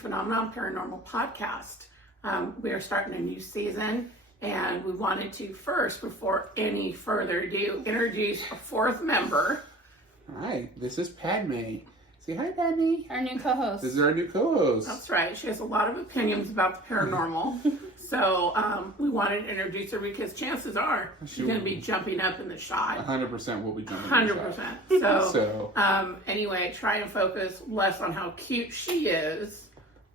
Phenomenon Paranormal podcast. We are starting a new season, and we wanted to first, before any further ado, introduce a fourth member. Hi, this is Padme. Say hi, Padme. Our new co-host. This is our new co-host. That's right. She has a lot of opinions about the paranormal. So we wanted to introduce her because chances are she's going to be jumping up in the shot. 100% will be jumping 100%. So anyway, try and focus less on how cute she is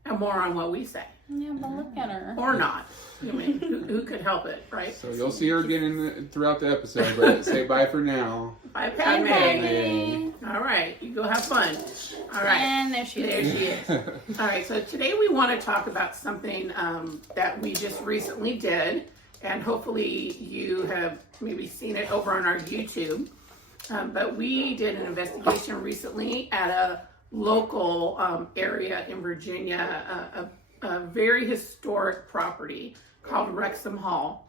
and more on what we say. Yeah, but look at her. Or not. I mean, who could help it, right? So you'll see her again throughout the episode, but say bye for now. Bye, Padme. All right, you go have fun. All right. And there she is. All right, so today we want to talk about something that we just recently did, and hopefully you have maybe seen it over on our YouTube. But we did an investigation recently at a local area in Virginia, a very historic property called Wrexham Hall,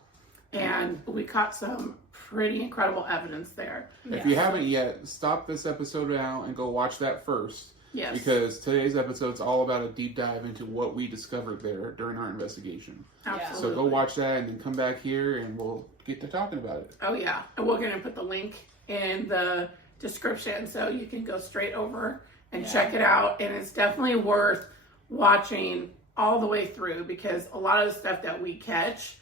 and we caught some pretty incredible evidence there. If you haven't yet, stop this episode out and go watch that first. Yes. Because today's episode is all about a deep dive into what we discovered there during our investigation. Absolutely. So go watch that and then come back here and we'll get to talking about it. Oh yeah, and we're going to put the link in the description so you can go straight over and check it out, and it's definitely worth watching all the way through because a lot of the stuff that we catch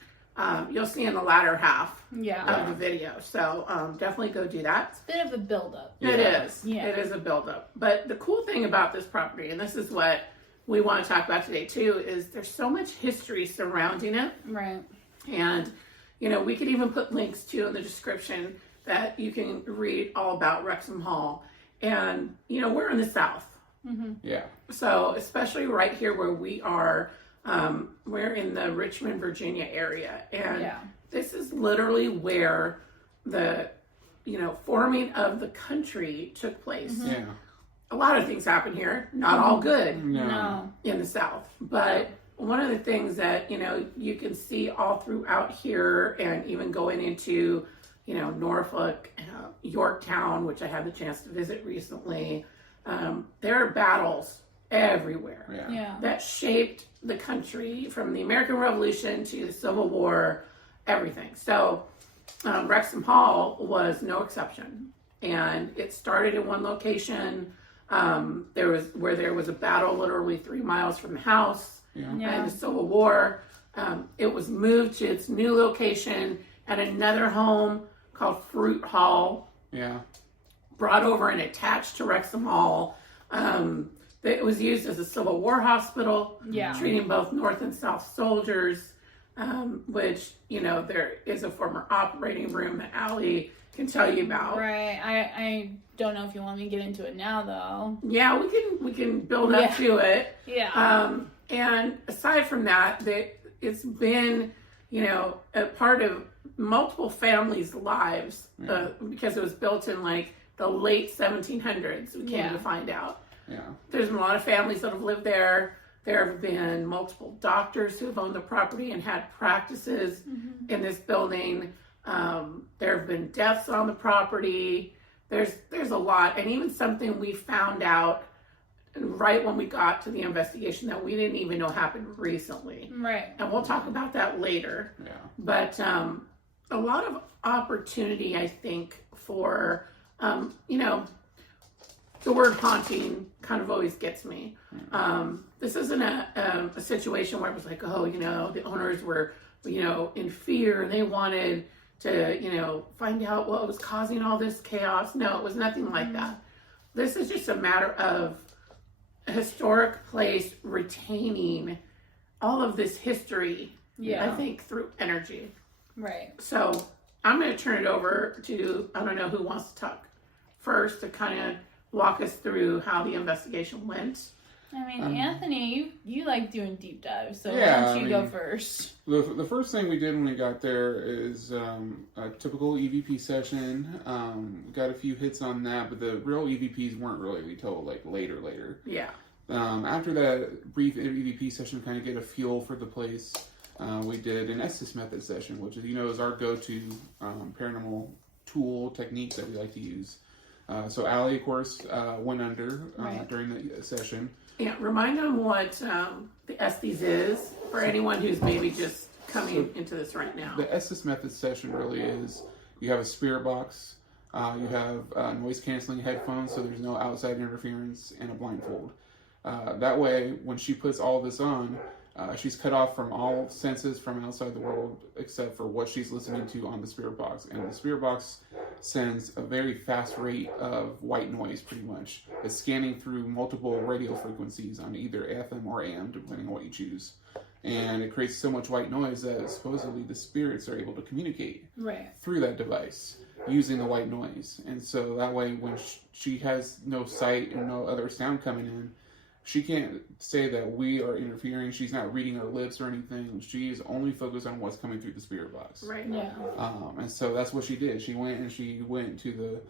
you'll see in the latter half of the video. So definitely go do that. It's a bit of a build-up. It is. Yeah. It is a build-up. But the cool thing about this property, and this is what we want to talk about today too, is there's so much history surrounding it. Right. And, you know, we could even put links to in the description that you can read all about Wrexham Hall. And, you know, we're in the South. Mm-hmm. Yeah. So especially right here where we are, we're in the Richmond, Virginia area. And this is literally where the, you know, forming of the country took place. Mm-hmm. Yeah. A lot of things happen here, not all good No. in the South. But one of the things that, you know, you can see all throughout here and even going into, you know, Norfolk, Yorktown, which I had the chance to visit recently, there are battles everywhere that shaped the country from the American Revolution to the Civil War, everything. So Wrexham Hall was no exception. And it started in one location. There was a battle literally 3 miles from the house in the Civil War. It was moved to its new location at another home called Fruit Hall. Yeah. Brought over and attached to Wrexham Hall. It was used as a Civil War hospital, treating both North and South soldiers, which, you know, there is a former operating room that Allie can tell you about. Right. I don't know if you want me to get into it now, though. Yeah, we can build up to it. Yeah. And aside from that, it's been, you know, a part of multiple families' lives because it was built in like the late 1700s. We came to find out. Yeah. There's been a lot of families that have lived there. There have been multiple doctors who have owned the property and had practices in this building. There have been deaths on the property. There's a lot, and even something we found out right when we got to the investigation that we didn't even know happened recently. Right. And we'll talk about that later. Yeah. But a lot of opportunity, I think, for, you know, the word haunting kind of always gets me. This isn't a situation where it was like, oh, you know, the owners were, you know, in fear and they wanted to, you know, find out what was causing all this chaos. No, it was nothing like that. This is just a matter of a historic place retaining all of this history, I think, through energy. Right. So I'm going to turn it over to, I don't know who wants to talk first to kind of walk us through how the investigation went. I mean, Anthony, you like doing deep dives, so why don't you go first? The first thing we did when we got there is a typical EVP session. Got a few hits on that, but the real EVPs weren't really until like later. Yeah. After that brief EVP session, kind of get a feel for the place. We did an Estes method session, which is, you know, is our go-to paranormal tool technique that we like to use. So Allie, of course, went under during the session. Yeah, remind them what the Estes is for anyone who's maybe just coming into this right now. The Estes method session really is, you have a spirit box, you have noise canceling headphones so there's no outside interference, and a blindfold. That way, when she puts all this on, she's cut off from all senses from outside the world except for what she's listening to on the spirit box. And the spirit box sends a very fast rate of white noise, pretty much. It's scanning through multiple radio frequencies on either FM or AM, depending on what you choose. And it creates so much white noise that supposedly the spirits are able to communicate through that device using the white noise. And so that way, when she has no sight and no other sound coming in, she can't say that we are interfering. She's not reading her lips or anything. She is only focused on what's coming through the spirit box. Right. Yeah. And so that's what she did. She went to the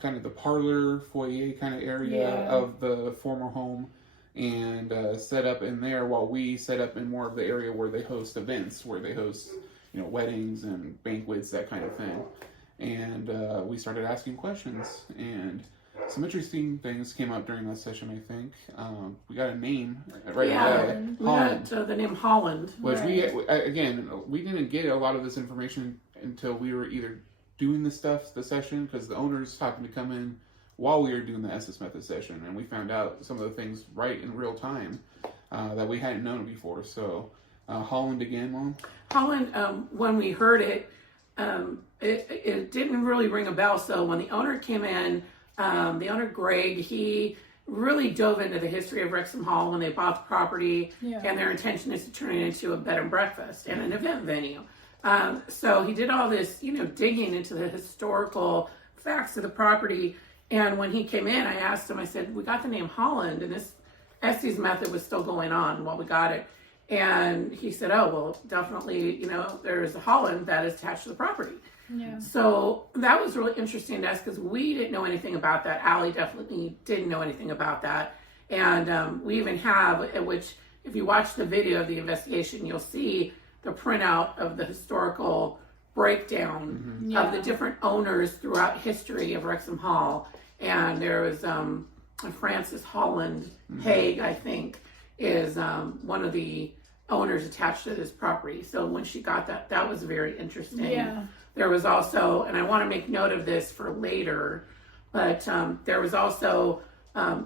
kind of the parlor foyer kind of area of the former home, and set up in there while we set up in more of the area where they host events, where they host, weddings and banquets, that kind of thing. And we started asking questions, and some interesting things came up during that session, I think. We got a name right away. We got the name Holland. Which we didn't get a lot of this information until we were either doing the session, because the owners happened to come in while we were doing the Estes Method session, and we found out some of the things right in real time that we hadn't known before. So, Holland again, Mom? Holland, when we heard it, it didn't really ring a bell. So when the owner came in, the owner, Greg, he really dove into the history of Wrexham Hall when they bought the property, and their intention is to turn it into a bed and breakfast and an event venue. So he did all this, digging into the historical facts of the property. And when he came in, I asked him, I said, we got the name Holland, and this Estes method was still going on while we got it. And he said, oh, well, definitely, there's a Holland that is attached to the property. Yeah. So that was really interesting to us because we didn't know anything about that. Allie definitely didn't know anything about that. And we even have, which if you watch the video of the investigation, you'll see the printout of the historical breakdown of the different owners throughout history of Wrexham Hall. And there was Francis Holland Haig, I think, is one of the owners attached to this property. So when she got that, that was very interesting. Yeah. There was also, and I want to make note of this for later, but there was also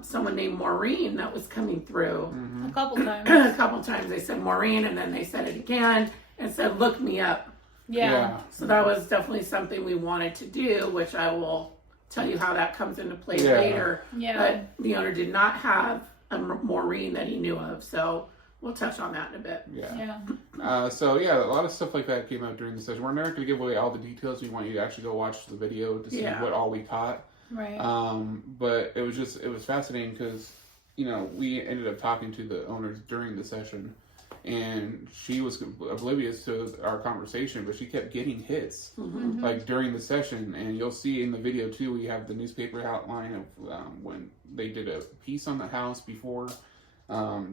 someone named Maureen that was coming through. A couple times. A couple times they said Maureen, and then they said it again and said, look me up. Yeah. So that was definitely something we wanted to do, which I will tell you how that comes into play later. Yeah. But the owner did not have a Maureen that he knew of, so we'll touch on that in a bit. So a lot of stuff like that came out during the session. We're not going to give away all the details. We want you to actually go watch the video to see what all we caught. Right. But it was fascinating because, we ended up talking to the owners during the session, and she was oblivious to our conversation, but she kept getting hits like during the session. And you'll see in the video too, we have the newspaper outline of when they did a piece on the house before.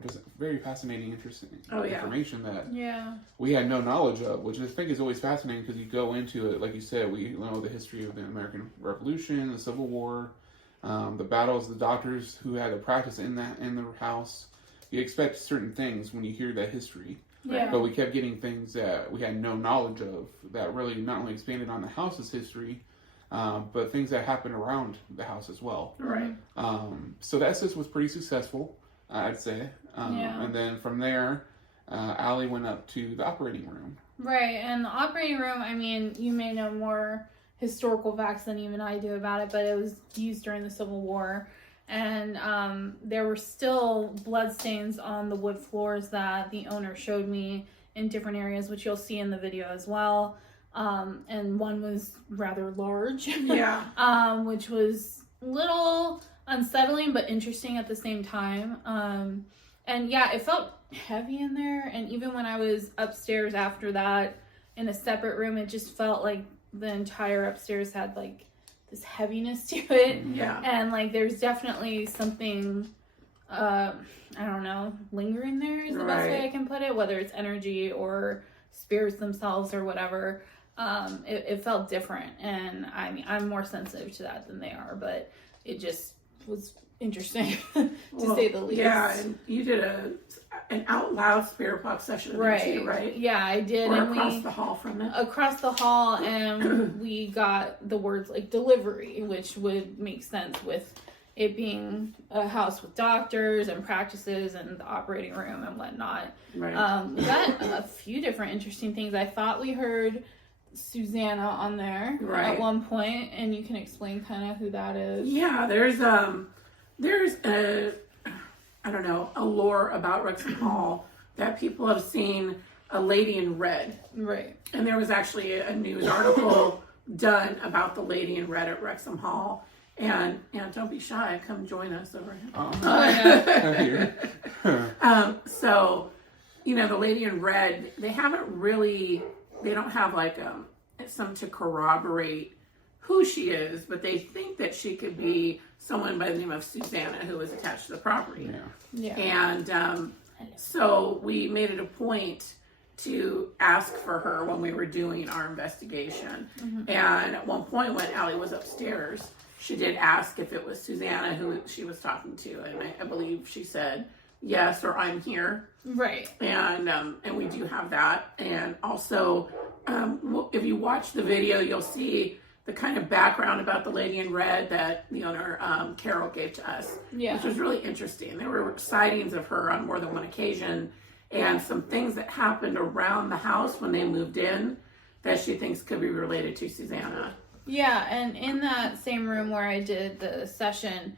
Just very fascinating, interesting information that we had no knowledge of, which I think is always fascinating because you go into it, like you said, we know the history of the American Revolution, the Civil War, the battles, the doctors who had to practice in the house. You expect certain things when you hear that history, but we kept getting things that we had no knowledge of that really not only expanded on the house's history, but things that happened around the house as well. Right. So that assist was pretty successful, I'd say. And then from there, Allie went up to the operating room. Right, and the operating room, I mean, you may know more historical facts than even I do about it, but it was used during the Civil War. And there were still bloodstains on the wood floors that the owner showed me in different areas, which you'll see in the video as well. And one was rather large, which was a little unsettling but interesting at the same time. And it felt heavy in there. And even when I was upstairs after that in a separate room, it just felt like the entire upstairs had like this heaviness to it. And like there's definitely something I don't know, lingering there is the best way I can put it, whether it's energy or spirits themselves or whatever. It felt different, and I mean I'm more sensitive to that than they are, but it just was interesting to say the least. Yeah, and you did an out loud spirit box session, Right. Right. Yeah, I did. Or and across the hall from it. Across the hall, and we got the words like delivery, which would make sense with it being a house with doctors and practices and the operating room and whatnot. Right. We got a few different interesting things. I thought we heard Susanna on there at one point, and you can explain kind of who that is. Yeah, there's a I don't know, a lore about Wrexham Hall that people have seen a lady in red. Right. And there was actually a news article done about the lady in red at Wrexham Hall. And don't be shy, come join us over here. So, the lady in red, they don't have like some to corroborate who she is, but they think that she could be someone by the name of Susanna who was attached to the property. Yeah. And so we made it a point to ask for her when we were doing our investigation. Mm-hmm. And at one point when Allie was upstairs, she did ask if it was Susanna who she was talking to, and I believe she said yes, or I'm here. Right. And we do have that. And also, if you watch the video, you'll see the kind of background about the lady in red that the owner, Carol, gave to us, which was really interesting. There were sightings of her on more than one occasion, and some things that happened around the house when they moved in that she thinks could be related to Susanna. Yeah, and in that same room where I did the session,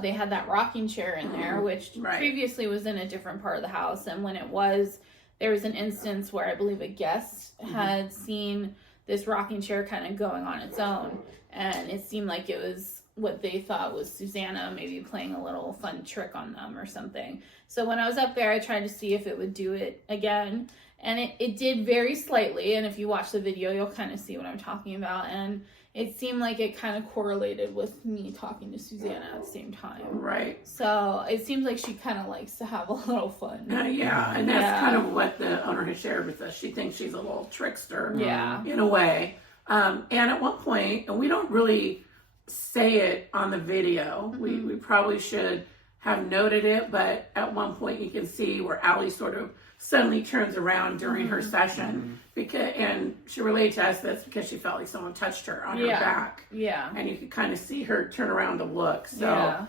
they had that rocking chair in there, which previously was in a different part of the house. And when there was an instance where I believe a guest had seen this rocking chair kind of going on its own. And it seemed like it was what they thought was Susanna maybe playing a little fun trick on them or something. So when I was up there, I tried to see if it would do it again. And it did very slightly. And if you watch the video, you'll kind of see what I'm talking about. And it seemed like it kind of correlated with me talking to Susanna at the same time. Right. So it seems like she kind of likes to have a little fun. Yeah, and that's kind of what the owner has shared with us. She thinks she's a little trickster. Yeah. In a way. And at one point, and we don't really say it on the video. Mm-hmm. We probably should have noted it, but at one point you can see where Allie sort of suddenly turns around during her session, and she relayed to us that's because she felt like someone touched her on her back. Yeah. And you could kind of see her turn around to look. So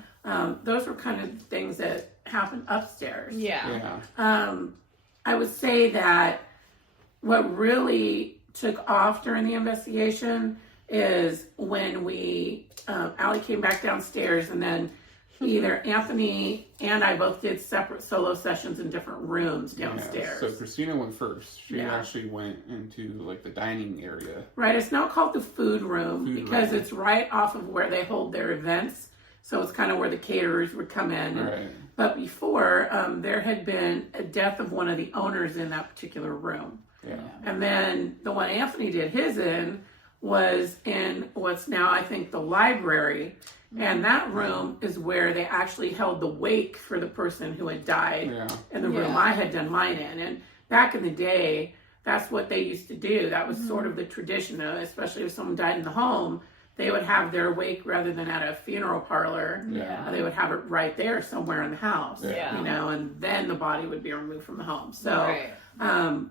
those were kind of things that happened upstairs. Yeah. I would say that what really took off during the investigation is when Allie came back downstairs, and then either Anthony and I both did separate solo sessions in different rooms downstairs. So Christina went first. She actually went into like the dining area. Right. It's now called the food room because it's right off of where they hold their events. So it's kind of where the caterers would come in. Right. But before, there had been a death of one of the owners in that particular room. Yeah. And then the one Anthony did his in was in what's now, I think, the library. And that room is where they actually held the wake for the person who had died in the room I had done mine in. And back in the day, that's what they used to do. That was sort of the tradition, especially if someone died in the home. They would have their wake rather than at a funeral parlor. Yeah. They would have it right there somewhere in the house, and then the body would be removed from the home. So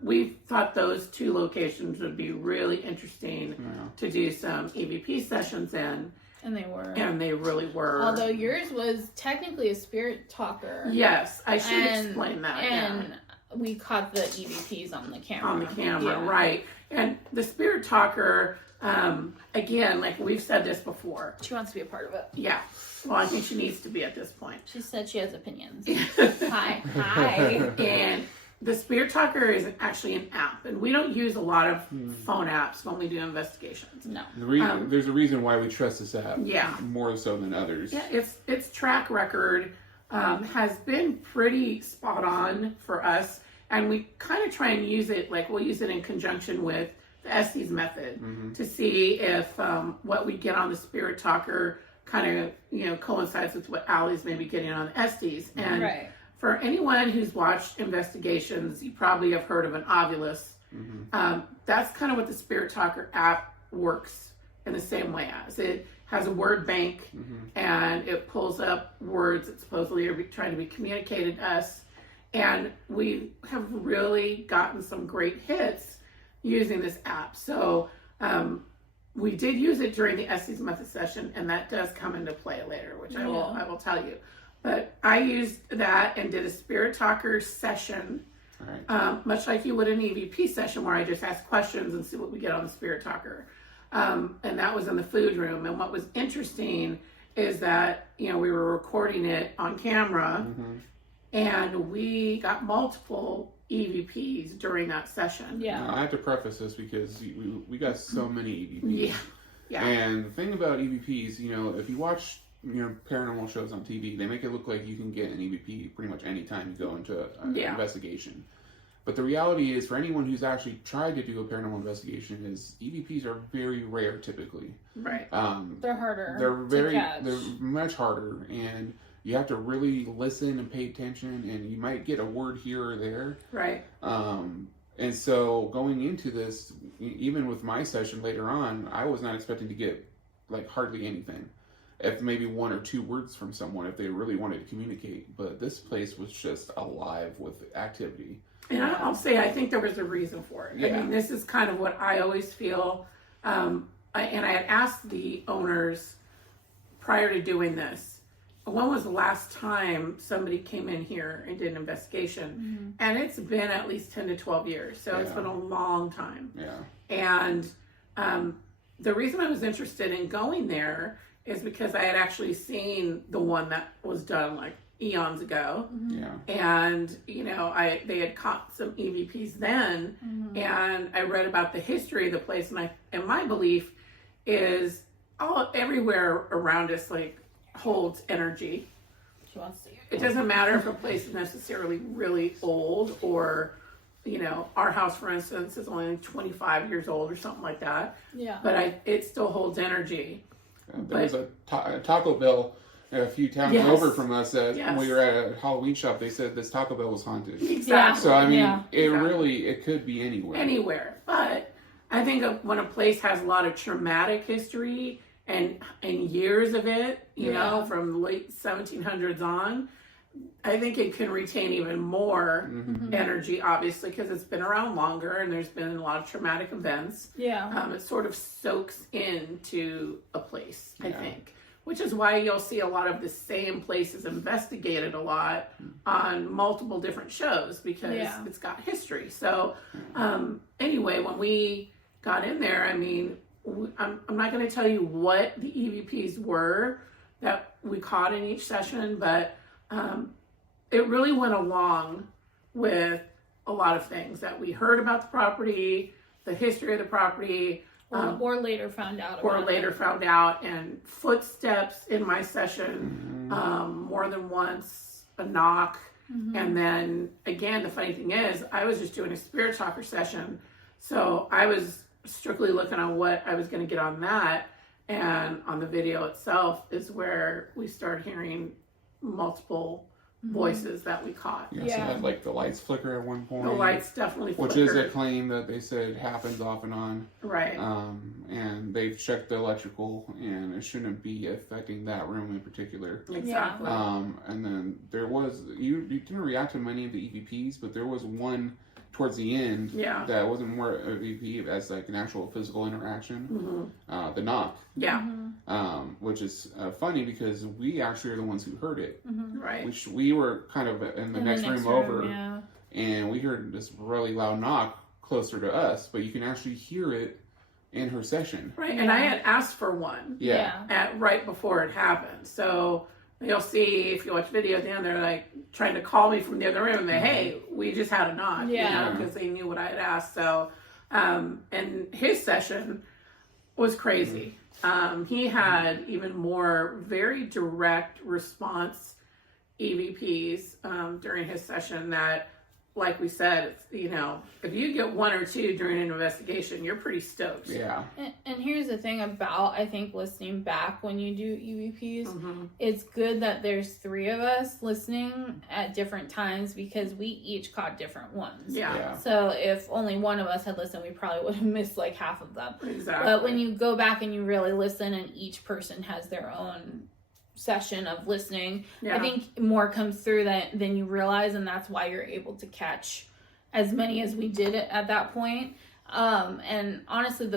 we thought those two locations would be really interesting to do some EVP sessions in. And they were. And they really were. Although yours was technically a spirit talker. Yes, I should explain that. And we caught the EVPs on the camera. On the camera, right. And the spirit talker, again, like we've said this before. She wants to be a part of it. Yeah. Well, I think she needs to be at this point. She said she has opinions. Hi. And the Spirit Talker is actually an app, and we don't use a lot of phone apps when we do investigations. No. There's a reason why we trust this app. Yeah. More so than others. Yeah, its track record has been pretty spot on for us, and we kind of try and use it, like we'll use it in conjunction with the Estes method to see if what we get on the Spirit Talker kind of, coincides with what Allie's maybe getting on the Estes. And for anyone who's watched investigations, you probably have heard of an ovulus. That's kind of what the Spirit Talker app works in the same way as. It has a word bank, Mm-hmm. and it pulls up words that supposedly are trying to be communicated to us. And we have really gotten some great hits using this app. So we did use it during the Estes Method session, and that does come into play later, which I will tell you. But I used that and did a Spirit Talker session, much like you would an EVP session, where I just ask questions and see what we get on the Spirit Talker. And that was in the food room. And what was interesting is that, we were recording it on camera, and we got multiple EVPs during that session. Yeah. Now, I have to preface this because we got so many EVPs. Yeah. And the thing about EVPs, if you watch paranormal shows on TV, they make it look like you can get an EVP pretty much any time you go into an investigation. But the reality is, for anyone who's actually tried to do a paranormal investigation, is EVPs are very rare typically. Right. They're harder. They're much harder, and you have to really listen and pay attention, and you might get a word here or there. Right. And so going into this, even with my session later on, I was not expecting to get like hardly anything. If maybe one or two words from someone, if they really wanted to communicate. But this place was just alive with activity. And I'll say, I think there was a reason for it. Yeah. I mean, this is kind of what I always feel. And I had asked the owners prior to doing this, when was the last time somebody came in here and did an investigation? And it's been at least 10 to 12 years. So it's been a long time. Yeah. And the reason I was interested in going there is because I had actually seen the one that was done like eons ago. Yeah. And, they had caught some EVPs then, and I read about the history of the place, and my belief is everywhere around us, like, holds energy. It doesn't matter if a place is necessarily really old, or, our house, for instance, is only 25 years old or something like that. Yeah. But it still holds energy. There was a Taco Bell a few towns over from us that when we were at a Halloween shop, they said this Taco Bell was haunted. Exactly. So, I mean, it could be anywhere. Anywhere. But I think when a place has a lot of traumatic history and years of it, from the late 1700s on, I think it can retain even more energy, obviously, because it's been around longer and there's been a lot of traumatic events. Yeah. It sort of soaks into a place, I think, which is why you'll see a lot of the same places investigated a lot on multiple different shows, because it's got history. So anyway, when we got in there, I mean, I'm not going to tell you what the EVPs were that we caught in each session, but it really went along with a lot of things that we heard about the property, the history of the property, or later found out. Found out, and footsteps in my session, more than once, a knock, and then again, the funny thing is, I was just doing a Spirit Talker session, so I was strictly looking on what I was going to get on that, and on the video itself is where we started hearing multiple voices that we caught. So that, like, the lights flicker at one point. The lights definitely flickered. Which is a claim that they said happens off and on. Right. And they've checked the electrical, and it shouldn't be affecting that room in particular. Exactly. And then there was, you didn't react to many of the EVPs, but there was one towards the end that wasn't more a EVP as like an actual physical interaction. The knock. Which is funny because we actually are the ones who heard it. Right. Which we were kind of in the next room over, and we heard this really loud knock closer to us, but you can actually hear it in her session. Right, and I had asked for one right before it happened. So you'll see, if you watch video at the end, they're like trying to call me from the other room and they, hey, we just had a knock, because they knew what I had asked. So, and his session was crazy. He had even more very direct response EVPs during his session that like we said, it's, you know, if you get 1 or 2 during an investigation, you're pretty stoked. Yeah. And here's the thing about, I think, listening back when you do EVPs, it's good that there's 3 of us listening at different times because we each caught different ones. Yeah. So if only one of us had listened, we probably would have missed like half of them. Exactly. But when you go back and you really listen and each person has their own session of listening, I think more comes through than you realize, and that's why you're able to catch as many as we did at that point. And honestly,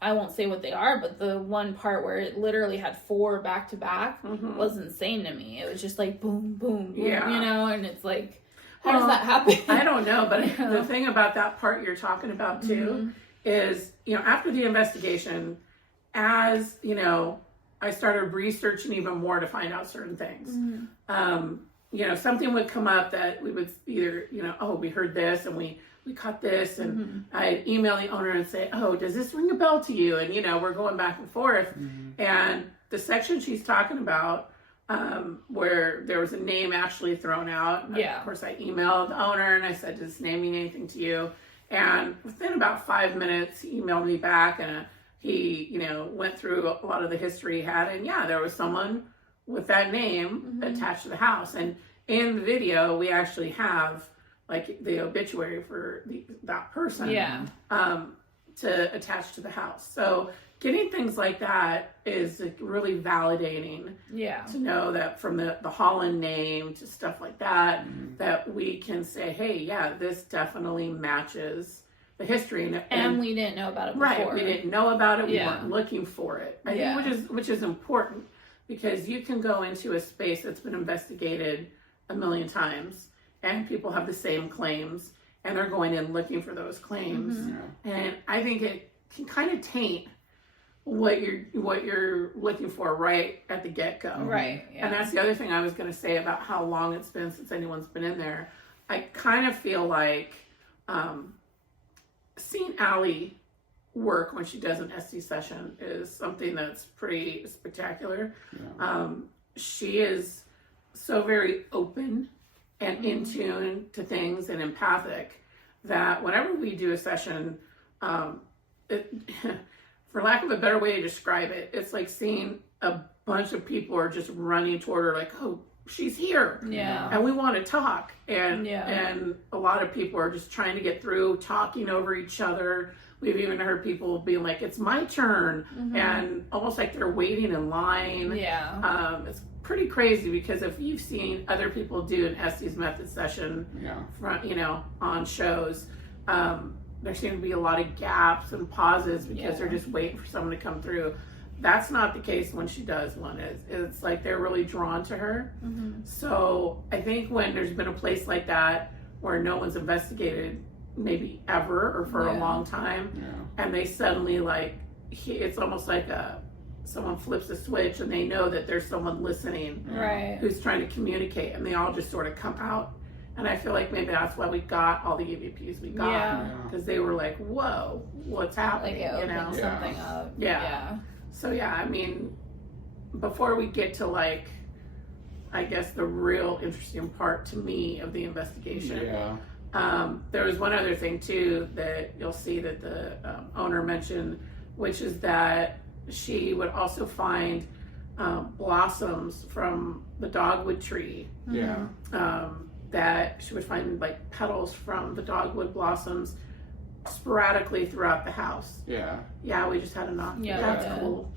I won't say what they are, but the one part where it literally had 4 back to back was insane to me. It was just like boom, boom, boom, you know, and it's like, how does that happen? I don't know, but the thing about that part you're talking about too is, you know, after the investigation, as, you know, I started researching even more to find out certain things. You know, something would come up that we would either, you know, oh, we heard this and we caught this, and I'd email the owner and say, oh, does this ring a bell to you? And, you know, we're going back and forth. And the section she's talking about, where there was a name actually thrown out. Of course, I emailed the owner and I said, does this name mean anything to you? And within about 5 minutes, he emailed me back, and he, you know, went through a lot of the history he had, and there was someone with that name attached to the house. And in the video, we actually have like the obituary for that person to attach to the house. So getting things like that is like really validating. To know that from the Holland name to stuff like that, that we can say, hey, this definitely matches the history, and we didn't know about it before. Right, we didn't know about it. We weren't looking for it. I think which is important, because you can go into a space that's been investigated a million times, and people have the same claims, and they're going in looking for those claims, and I think it can kind of taint what you're looking for right at the get-go. Right. And that's the other thing I was going to say about how long it's been since anyone's been in there. I kind of feel like seeing Allie work when she does an SD session is something that's pretty spectacular. She is so very open and in tune to things and empathic that whenever we do a session, for lack of a better way to describe it, it's like seeing a bunch of people are just running toward her like, oh, she's here. And we want to talk. And a lot of people are just trying to get through, talking over each other. We've even heard people being like, it's my turn. And almost like they're waiting in line. It's pretty crazy, because if you've seen other people do an Estes method session on shows, there seem to be a lot of gaps and pauses because they're just waiting for someone to come through. That's not the case when she does one. It's like they're really drawn to her. So I think when there's been a place like that where no one's investigated maybe ever or for a long time, and they suddenly it's almost like someone flips a switch and they know that there's someone listening who's trying to communicate, and they all just sort of come out. And I feel like maybe that's why we got all the EVPs we got, because they were like, whoa, what's happening? Like it something up. So I mean, before we get to I guess the real interesting part to me of the investigation, there was one other thing too that you'll see that the owner mentioned, which is that she would also find blossoms from the dogwood tree. That she would find like petals from the dogwood blossoms sporadically throughout the house. We just had a knock. That's cool.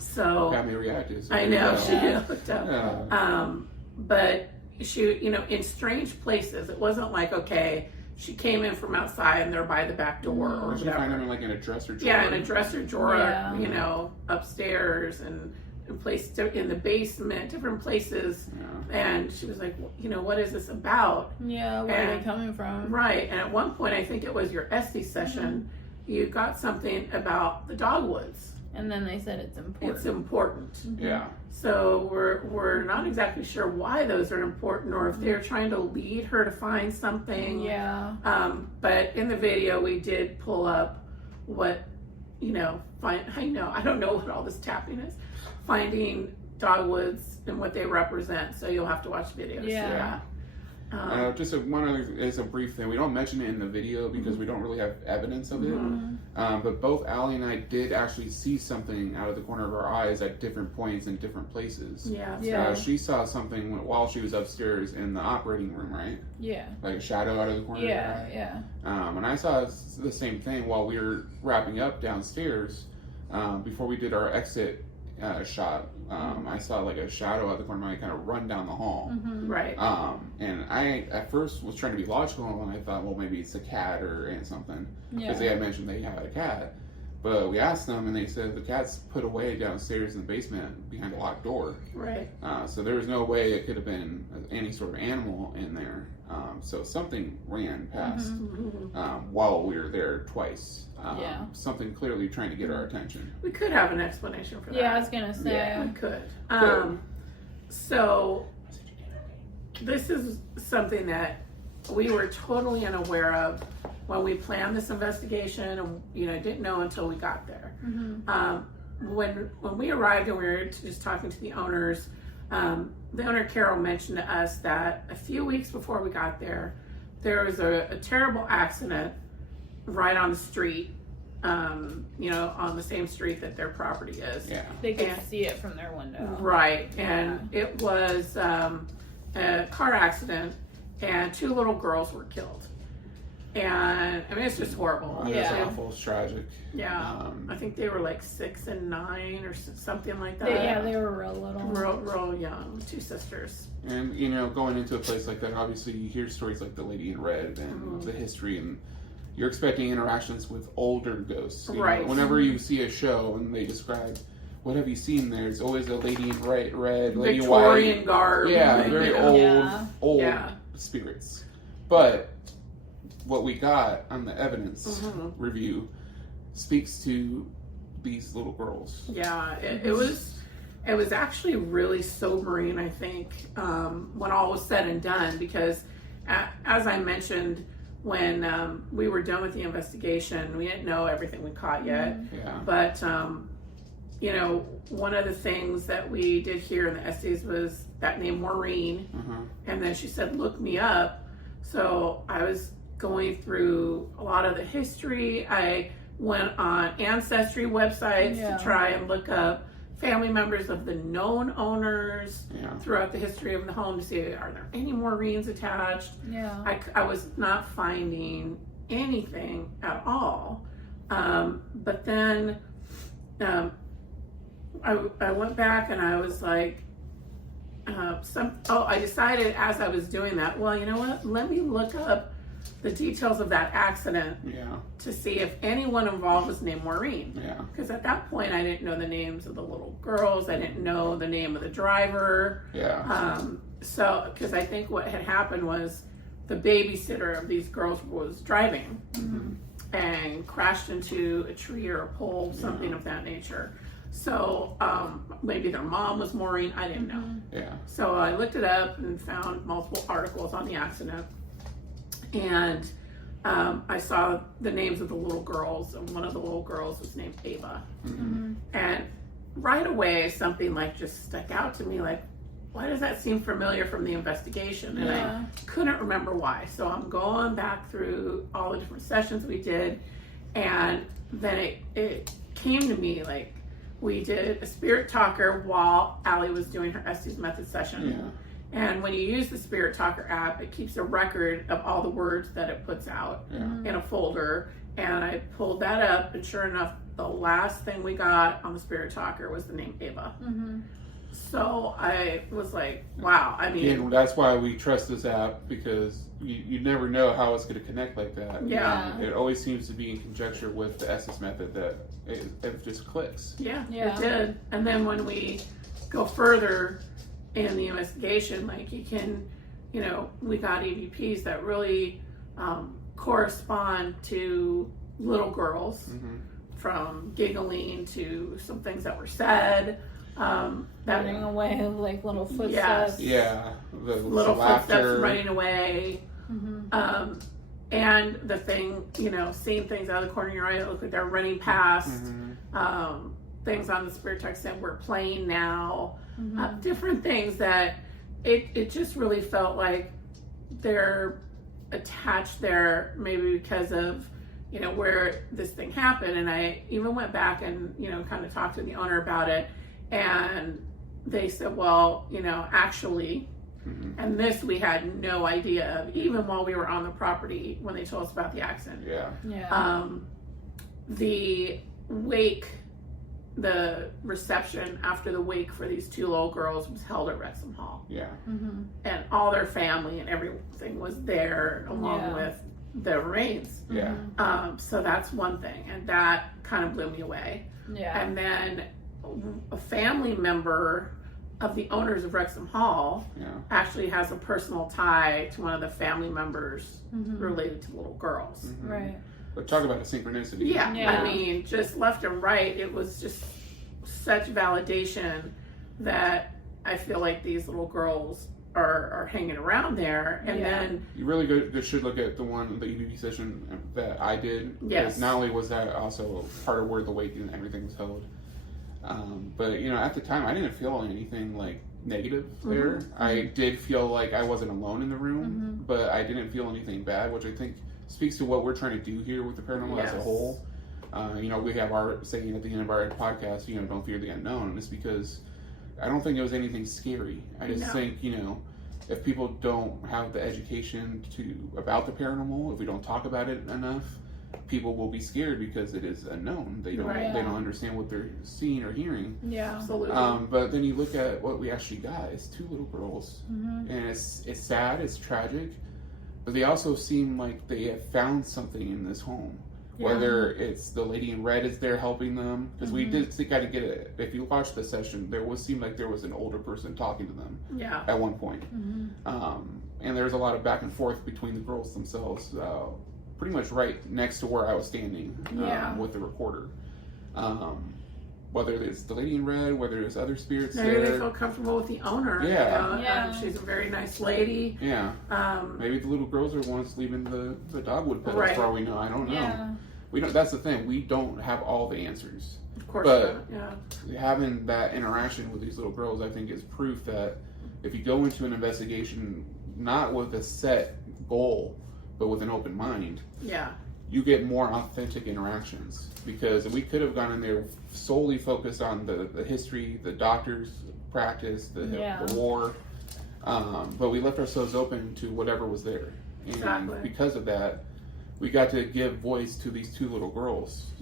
So got me reacted. So I know she looked up. But she, in strange places. It wasn't like, okay, she came in from outside and they're by the back door or whatever. She find them in a dresser drawer. In a dresser drawer. Upstairs and placed in the basement, different places. And she was like, what is this about? Where are they coming from? Right. And at one point, I think it was your Esty session, you got something about the dogwoods. And then they said it's important. It's important. So we're not exactly sure why those are important, or if they're trying to lead her to find something. But in the video, we did pull up what, I don't know what all this tapping is. Finding dogwoods and what they represent. So you'll have to watch videos. Just one other, it's a brief thing. We don't mention it in the video because we don't really have evidence of it. But both Allie and I did actually see something out of the corner of our eyes at different points in different places. Yeah. She saw something while she was upstairs in the operating room, right? Yeah. Like a shadow out of the corner of her eye. Yeah. And I saw the same thing while we were wrapping up downstairs. Before we did our exit shot, I saw like a shadow out the corner of my eye kind of run down the hall. Right. And I at first was trying to be logical, and I thought, well, maybe it's a cat or something, because they had mentioned they had a cat. But we asked them, and they said the cat's put away downstairs in the basement behind a locked door. Right. So there was no way it could have been any sort of animal in there. So something ran past while we were there twice. Something clearly trying to get our attention. We could have an explanation for that. Yeah, I was gonna say. Yeah, we could. So this is something that we were totally unaware of when we planned this investigation, and didn't know until we got there. When we arrived and we were just talking to the owners, the owner Carol mentioned to us that a few weeks before we got there was a terrible accident right on the street, on the same street that their property is. Yeah. They could see it from their window. Right, and it was a car accident, and 2 little girls were killed. And I mean, it's just horrible. It's awful. It's tragic. Yeah, I think they were like 6 and 9 or something like that. They were real little. Real young, 2 sisters. And going into a place like that, obviously you hear stories like the Lady in Red and the history, and you're expecting interactions with older ghosts. Right. Whenever you see a show and they describe, what have you seen there? It's always a lady in red, lady in white. Victorian garb. Yeah, very old spirits. But what we got on the evidence review speaks to these little girls. Yeah, it was actually really sobering, I think, when all was said and done, because as I mentioned, when we were done with the investigation, we didn't know everything we caught yet. Yeah. But one of the things that we did hear in the essays was that name Maureen, and then she said, "Look me up." So I was going through a lot of the history. I went on ancestry websites to try and look up family members of the known owners throughout the history of the home to see, are there any Maureens attached? I was not finding anything at all. But then I went back and I was like, I decided as I was doing that, well, you know what? Let me look up the details of that accident to see if anyone involved was named Maureen. Because at that point, I didn't know the names of the little girls. I didn't know the name of the driver. So, because I think what had happened was the babysitter of these girls was driving and crashed into a tree or a pole, something of that nature. So maybe their mom was Maureen. I didn't know. So I looked it up and found multiple articles on the accident. And I saw the names of the little girls, and one of the little girls was named Ava. And right away, something like just stuck out to me, like, why does that seem familiar from the investigation? And I couldn't remember why. So I'm going back through all the different sessions we did, and then it came to me, like, we did a spirit talker while Allie was doing her Estes Method session. And when you use the Spirit Talker app, it keeps a record of all the words that it puts out in a folder. And I pulled that up, and sure enough, the last thing we got on the Spirit Talker was the name Ava. So I was like, wow. I mean, again, that's why we trust this app, because you never know how it's going to connect like that. It always seems to be in conjecture with the Estes method that it just clicks. It did. And then when we go further in the investigation, like we got EVPs that really correspond to little girls, from giggling to some things that were said, running away, like little footsteps. The little laughter. Footsteps running away. And the thing, seeing things out of the corner of your eye, look like they're running past. Things on the spirit text that we're playing now. Different things that it just really felt like they're attached there maybe because of, you know, where this thing happened. And I even went back and, you know, kind of talked to the owner about it, and they said, well, you know, actually, and this we had no idea of, even while we were on the property when they told us about the accident. The wake, the reception after the wake for these two little girls was held at Wrexham Hall. And all their family and everything was there along with the remains. So that's one thing, and that kind of blew me away. And then a family member of the owners of Wrexham Hall actually has a personal tie to one of the family members related to little girls. But talk about a synchronicity. I mean, just left and right, it was just such validation that I feel like these little girls are hanging around there. And then you really should look at the EVP session that I did. Yes. Not only was that also part of where the wake and everything was held, but you know, at the time I didn't feel anything like negative there. I did feel like I wasn't alone in the room, but I didn't feel anything bad, which I think speaks to what we're trying to do here with the paranormal as a whole. You know, we have our saying at the end of our podcast, you know, don't fear the unknown. And it's because I don't think it was anything scary. I just think, you know, if people don't have the education about the paranormal, if we don't talk about it enough, people will be scared because it is unknown. They don't they don't understand what they're seeing or hearing. Absolutely. But then you look at what we actually got is two little girls, and it's sad, it's tragic, but they also seem like they have found something in this home. Whether it's the lady in red is there helping them, because we did kind of get it. If you watch the session, seemed like there was an older person talking to them at one point. And there was a lot of back and forth between the girls themselves, pretty much right next to where I was standing with the recorder. Whether it's the lady in red, whether there's other spirits maybe there. they feel comfortable with the owner. She's a very nice lady. Maybe the little girls are ones leaving the dogwood pedals for all we know. I don't know. We don't. That's the thing. We don't have all the answers. Of course not. Having that interaction with these little girls, I think, is proof that if you go into an investigation not with a set goal, but with an open mind, you get more authentic interactions. Because we could have gone in there solely focused on the history, the doctor's practice, the war, but we left ourselves open to whatever was there. And because of that, we got to give voice to these two little girls,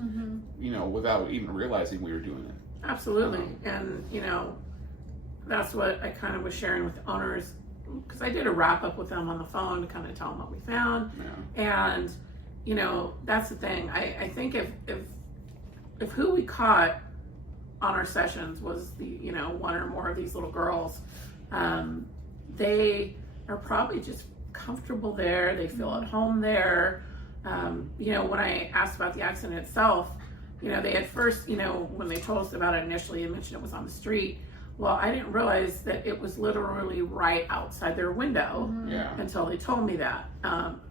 you know, without even realizing we were doing it. Absolutely. And, you know, that's what I kind of was sharing with the owners, because I did a wrap up with them on the phone to kind of tell them what we found. And, you know, that's the thing. I think if who we caught on our sessions was one or more of these little girls, they are probably just comfortable there. They feel at home there. You know, when I asked about the accident itself, you know, they at first, you know, when they told us about it initially, they mentioned it was on the street. Well, I didn't realize that it was literally right outside their window until they told me that.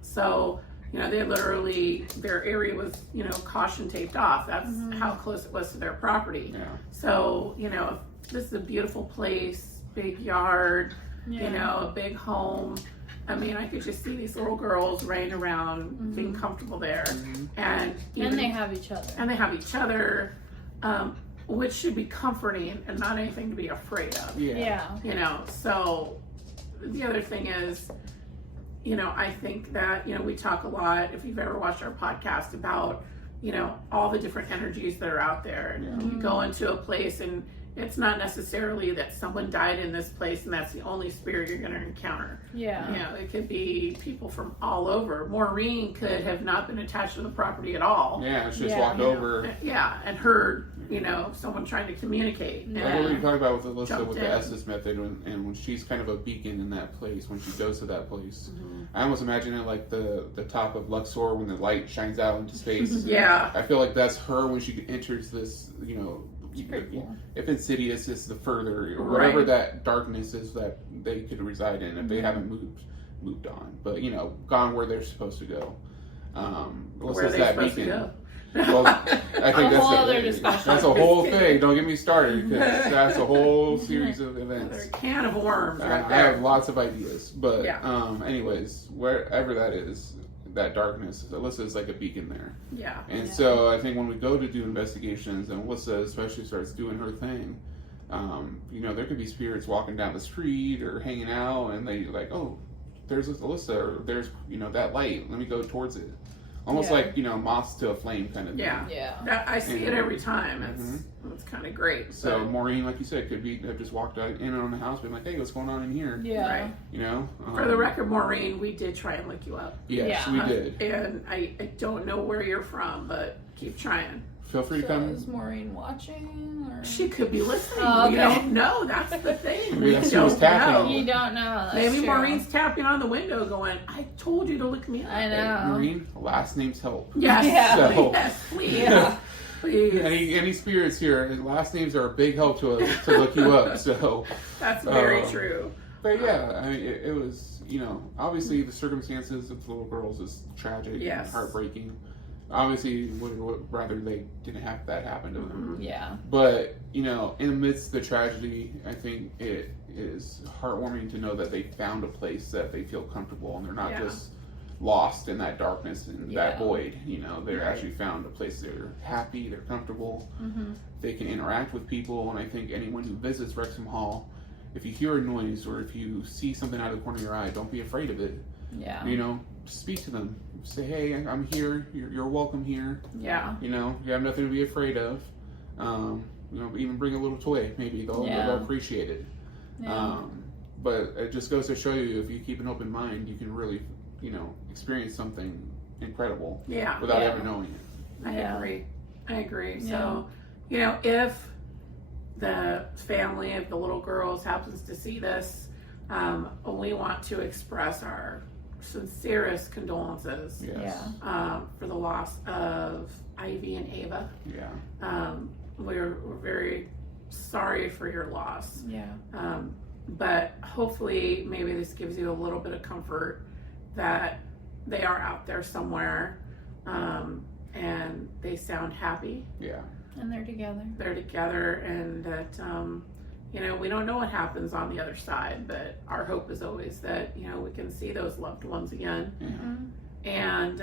So, you know, their area was, you know, caution taped off. That's how close it was to their property. So, you know, this is a beautiful place, big yard, you know, a big home. I mean, I could just see these little girls running around, being comfortable there. And they have each other. And they have each other, which should be comforting and not anything to be afraid of. You know, so the other thing is, you know, I think that, you know, we talk a lot, if you've ever watched our podcast, about, you know, all the different energies that are out there. You go into a place and it's not necessarily that someone died in this place and that's the only spirit you're going to encounter. You know, it could be people from all over. Maureen could have not been attached to the property at all. She just walked over. And heard, you know, someone trying to communicate. Like what were you talking about with Alyssa with the Estes method, and when she's kind of a beacon in that place, when she goes to that place. I almost imagine it like the top of Luxor when the light shines out into space. I feel like that's her when she enters this, you know, if Insidious is the further, or whatever that darkness is that they could reside in, if they haven't moved on, but you know, gone where they're supposed to go. Where they're supposed to go. Well, I think A whole other discussion. that's a whole thing. Don't get me started because that's a whole series of events. Another can of worms right I there. have lots of ideas, but Yeah. anyways, wherever that is, that darkness, Alyssa is like a beacon there. Yeah. And Yeah. so I think when we go to do investigations, and Alyssa especially starts doing her thing, there could be spirits walking down the street or hanging out, and they like, oh, there's Alyssa, or there's that light. Let me go towards it. Almost Yeah. like moths to a flame kind of thing. Yeah. Yeah. I see it every time. It's kind of great. So but- Maureen, like you said, could be have just walked out in on the house, been like, hey, what's going on in here? Yeah. Right. For the record, Maureen, we did try and look you up. Yes, Yeah. we did. And I don't know where you're from, but keep trying. Feel free to So come. is Maureen watching? Or? She could be listening. Oh, We okay. don't know. That's the thing. Maybe We that's who was don't tapping. know. You don't know. That's Maybe true. Maureen's tapping on the window going, I told you to look me up. I Hey, know. Maureen, last names help. Yes. Yeah. So- Yes, please. Yeah. Please. Any spirits here, last names are a big help to look you up. So, That's very true. but yeah, I mean, it was obviously the circumstances of the little girls is tragic Yes. and heartbreaking. Obviously, would rather they didn't have that happen to them. Yeah. But in the midst of the tragedy, I think it is heartwarming to know that they found a place that they feel comfortable and they're not Yeah. just lost in that darkness and that Yeah. void. They're Right. actually found a place they're happy, they're comfortable, Mm-hmm. they can interact with people. And I think anyone who visits Wrexham Hall, if you hear a noise or if you see something out of the corner of your eye, don't be afraid of it. Yeah. Speak to them. Say, hey, I'm here. You're welcome here. Yeah. You have nothing to be afraid of. Even bring a little toy. Maybe they'll appreciate it. Yeah. But it just goes to show you, if you keep an open mind, you can really, experience something incredible Yeah. without Yeah. ever knowing it. I agree. Yeah. So, if the family of the little girls happens to see this, we want to express our sincerest condolences Yes. for the loss of Ivy and Ava. Yeah. We're very sorry for your loss. Yeah. But hopefully maybe this gives you a little bit of comfort that they are out there somewhere, and they sound happy. Yeah. And they're together. They're together, and that we don't know what happens on the other side, but our hope is always that we can see those loved ones again, Yeah. and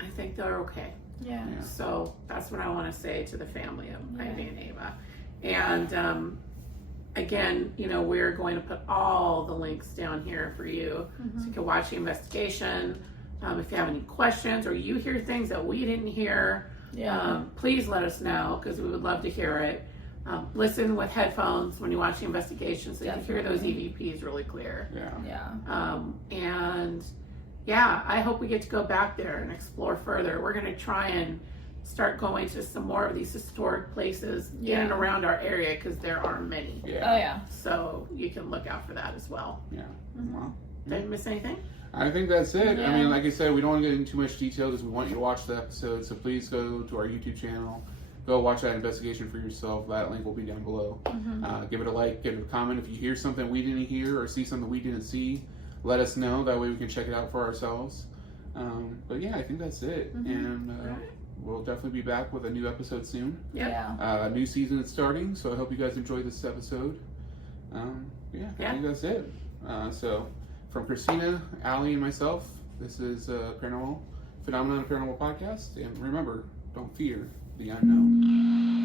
I think they're okay. Yeah. Yeah. So that's what I want to say to the family of Yeah. Ivy and Ava. And again, we're going to put all the links down here for you, so you can watch the investigation. If you have any questions or you hear things that we didn't hear, Yeah. please let us know, because we would love to hear it. Listen with headphones when you watch the investigation, so you can hear those EVPs really clear. Yeah. Yeah. And yeah, I hope we get to go back there and explore further. We're going to try and start going to some more of these historic places in and around our area, because there are many. Yeah. Oh yeah. So you can look out for that as well. Yeah. Well, Did I miss anything? I think that's it. I Yeah. mean, like I said, we don't want to get into too much detail because we want you to watch the episode. So please go to our YouTube channel. Go watch that investigation for yourself. That link will be down below. Give it a like, give it a comment. If you hear something we didn't hear or see something we didn't see, let us know. That way we can check it out for ourselves. But yeah, I think that's it. And we'll definitely be back with a new episode soon. Yep. Yeah. New season is starting, so I hope you guys enjoy this episode. I think that's it. So, from Christina, Allie, and myself, this is Paranormal Phenomenon Paranormal Podcast. And remember, don't fear the unknown.